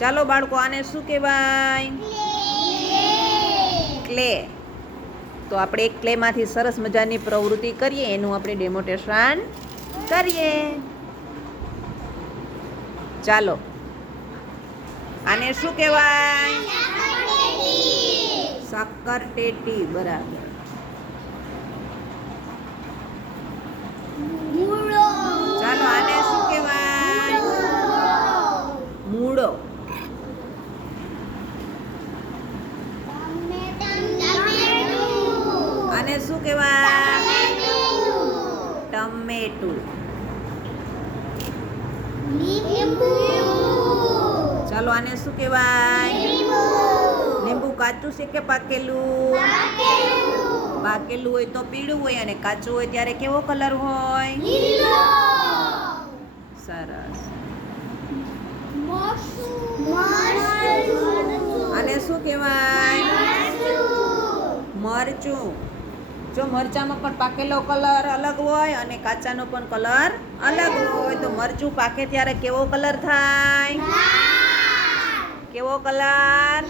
ચાલો બાળકો, આને શું કહેવાય? ક્લે. તો આપણે એક ક્લેમાંથી સરસ મજાની પ્રવૃત્તિ કરીએ, એનું આપણે ડેમોન્સ્ટ્રેશન કરીએ. ચાલો, આને શું કહેવાય? શક્કરટેટી. બરાબર. ચાલો, આને શું કહેવાય? મૂળો. આને શું કહેવાય? ટમેટું. ચાલો, આને શું કહેવાય? લીંબુ. કાચું છે કે પાકેલું? પાકેલું હોય તો પીળું હોય, અને કાચું હોય ત્યારે કેવો કલર હોય? સરસ. આને શું કહેવાય? મરચું. જો મરચામાં પણ પાકેલો કલર અલગ હોય અને કાચાનો પણ કલર અલગ હોય, તો મરચું પાકે ત્યારે કેવો કલર થાય? કેવો કલર?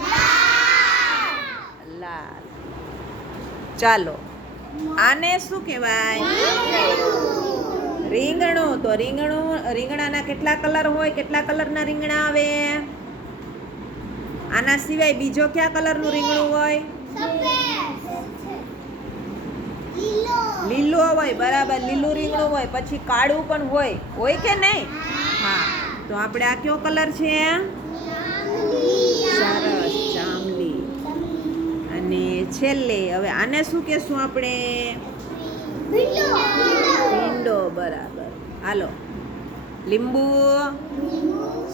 લાલ. ચાલો, આને શું કહેવાય? રીંગણું. તો રીંગણાના કેટલા કલર હોય? કેટલા કલરના રીંગણા આવે? આના સિવાય બીજો કયા કલરનું રીંગણું હોય? લીલો હોય. બરાબર, લીલું રીંગણું હોય. પછી કાળું પણ હોય કે નહીં? હા. તો આપણે આ કયો કલર છે? સરસ, જાંબલી. અને છેલ્લે હવે આને શું કહેશું આપણે? ભીંડો. બરાબર. હાલો, લીંબુ,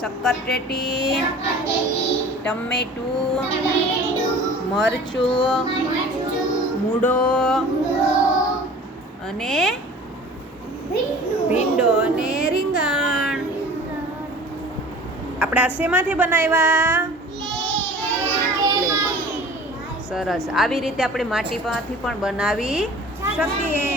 શક્કરટેટી, ટમેટું, મરચું, મૂળો અને ભીંડો અને રીંગણ. આપણે આ શેમાંથી બનાવ્યા? સરસ. આવી રીતે આપણે માટીમાંથી પણ બનાવી શકીએ.